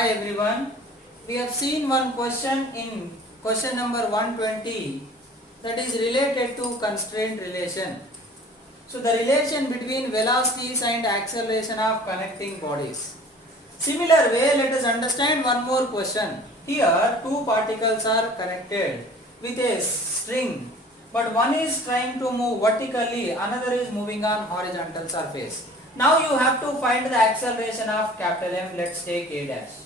Hi everyone. We have seen one question in question number 120 that is related to constraint relation. So the relation between velocities and acceleration of connecting bodies. Similar way, let us understand one more question. Here two particles are connected with a string, but one is trying to move vertically, another is moving on horizontal surface. Now you have to find the acceleration of capital M. Let's take A dash.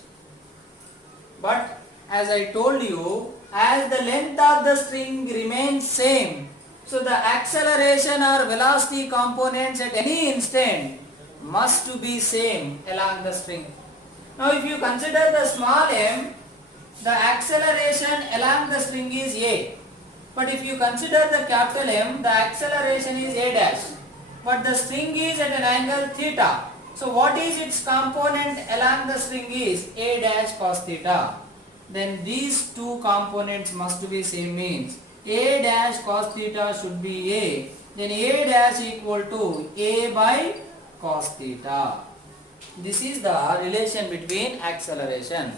But as I told you, as the length of the string remains same, so the acceleration or velocity components at any instant must be same along the string. Now if you consider the small m, the acceleration along the string is A. But if you consider the capital M, the acceleration is A dash. But the string is at an angle theta. So what is its component along the string is A dash cos theta. Then these two components must be same, means A dash cos theta should be A. Then A dash equal to A by cos theta. This is the relation between acceleration.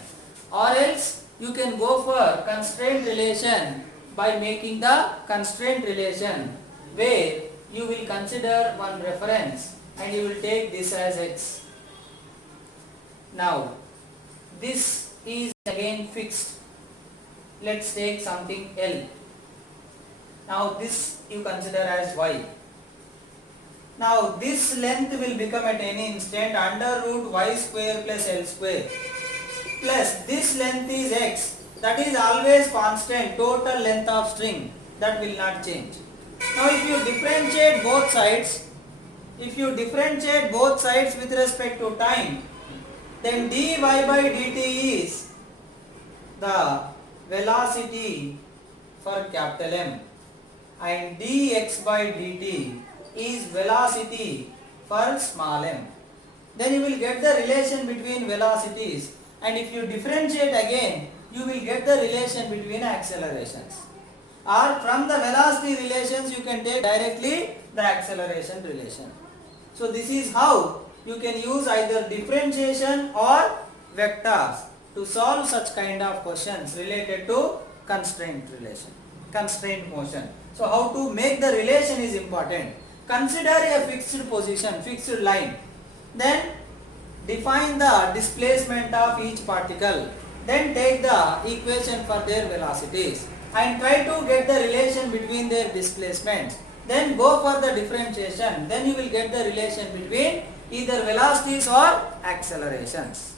Or else you can go for constraint relation by making the constraint relation where you will consider one reference and you will take this as x. Now this is again fixed. Let's take something L. Now this you consider as y. Now this length will become at any instant under root y square plus L square, plus this length is x, that is always constant, total length of string, that will not change. Now if you differentiate both sides, with respect to time, then dy by dt is the velocity for capital M and dx by dt is velocity for small m. Then you will get the relation between velocities, and if you differentiate again, you will get the relation between accelerations. Or from the velocity relations you can take directly the acceleration relation. So this is how you can use either differentiation or vectors to solve such kind of questions related to constraint motion. So how to make the relation is important. Consider a fixed position, fixed line. Then define the displacement of each particle. Then take the equation for their velocities and try to get the relation between their displacements. Then go for the differentiation. Then you will get the relation between either velocities or accelerations.